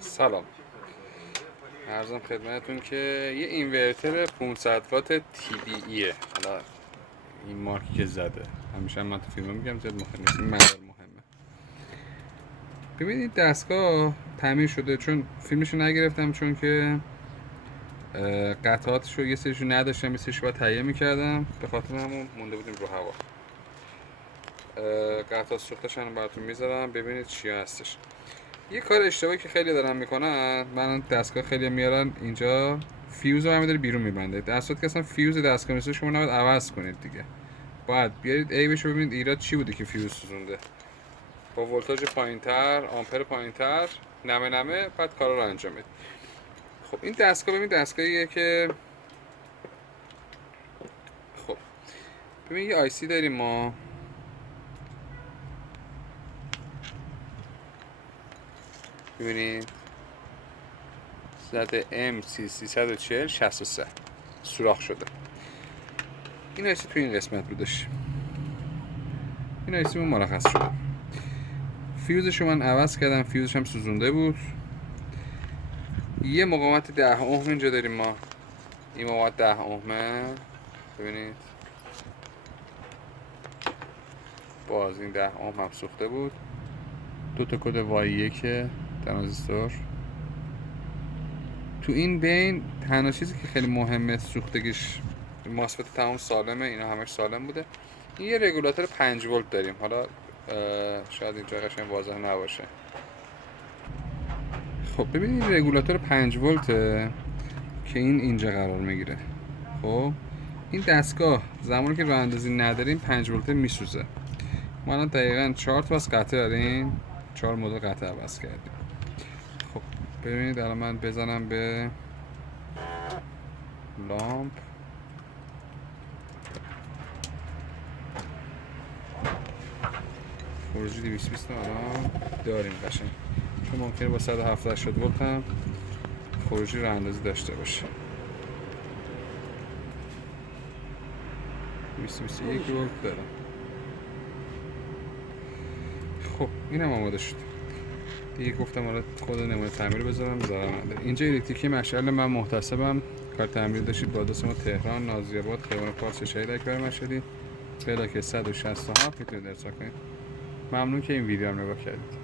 سلام، عرضم خدمتتون که یه اینورتر 500 وات TDEه. حالا این مارکی که زده همیشه من تو فیلم میگم زیاد مهم نیست، این مقدار مهمه. ببینید دستگاه تعمیر شده، چون فیلمشو نگرفتم چون که قطعاتشو یه سریشو نداشتم، یه سریشو باید تهیه میکردم، به خاطر همون مونده بودیم رو هوا. قطعات سوختشن براتون میذارم ببینید چی هستش. یه کار اشتباهی که خیلی دارن میکنن، من دستگاه خیلی میارن اینجا فیوز رو داره بیرون میبنده، در صورتی که اصلا فیوز دستگاه مثل شما نباید عوض کنید دیگه، باید بیارید عیبش رو ببینید ایراد چی بوده که فیوز سوزونده، با ولتاژ پایینتر، آمپر پایینتر، نمه بعد کارا رو انجام بدید. خب این دستگاه ببین دستگاهیه که خب ببین یه آی سی داریم ما، ببینید زده MC34063 سوراخ شده. این آیسی تو این قسمت بودش، این آیسیمون مرخص شده. فیوزشو من عوض کردم، فیوزش هم سوزونده بود. یه مقاومت 10 اوم اینجا داریم ما، این مقاومت 10 اومه، ببینید باز این 10 اوم هم سوخته بود. دو تا کد Y1 ترانزیستور. تو این بین تنها چیزی که خیلی مهمه سوختگیش، ماسفت تمام سالمه، اینا همش سالم بوده. این یه رگولاتور 5 ولت داریم، حالا شاید اینجا قشنگ واضح نباشه. خب ببینید رگولاتور 5 ولته که این اینجا قرار میگیره. خب این دستگاه زمانی که راه اندازی نداریم 5 ولته میسوزه. ما الان دقیقاً 4 تا از قطعه داریم، 4 مدل قطعه عوض کردیم. خب ببینید الان من بزنم به لامپ، خروجی 220 الان داریم قشنگ، چون ممکنه با 170 ولت هم خروجی راه اندازی داشته باشه. 221 ولت داره. خب اینم آماده شد دیگه. گفتم حالا خود نمونه تعمیر بذارم ضرر نداره. اینجا الکتریکی مشعل من محتسبم، کار تعمیر داشتید با ما تهران نازی‌آباد خیابان پارس شهید اکبر مشهدی، بلاک 167 میتونید ارسال کنید. ممنون که این ویدیو رو نگاه کردید.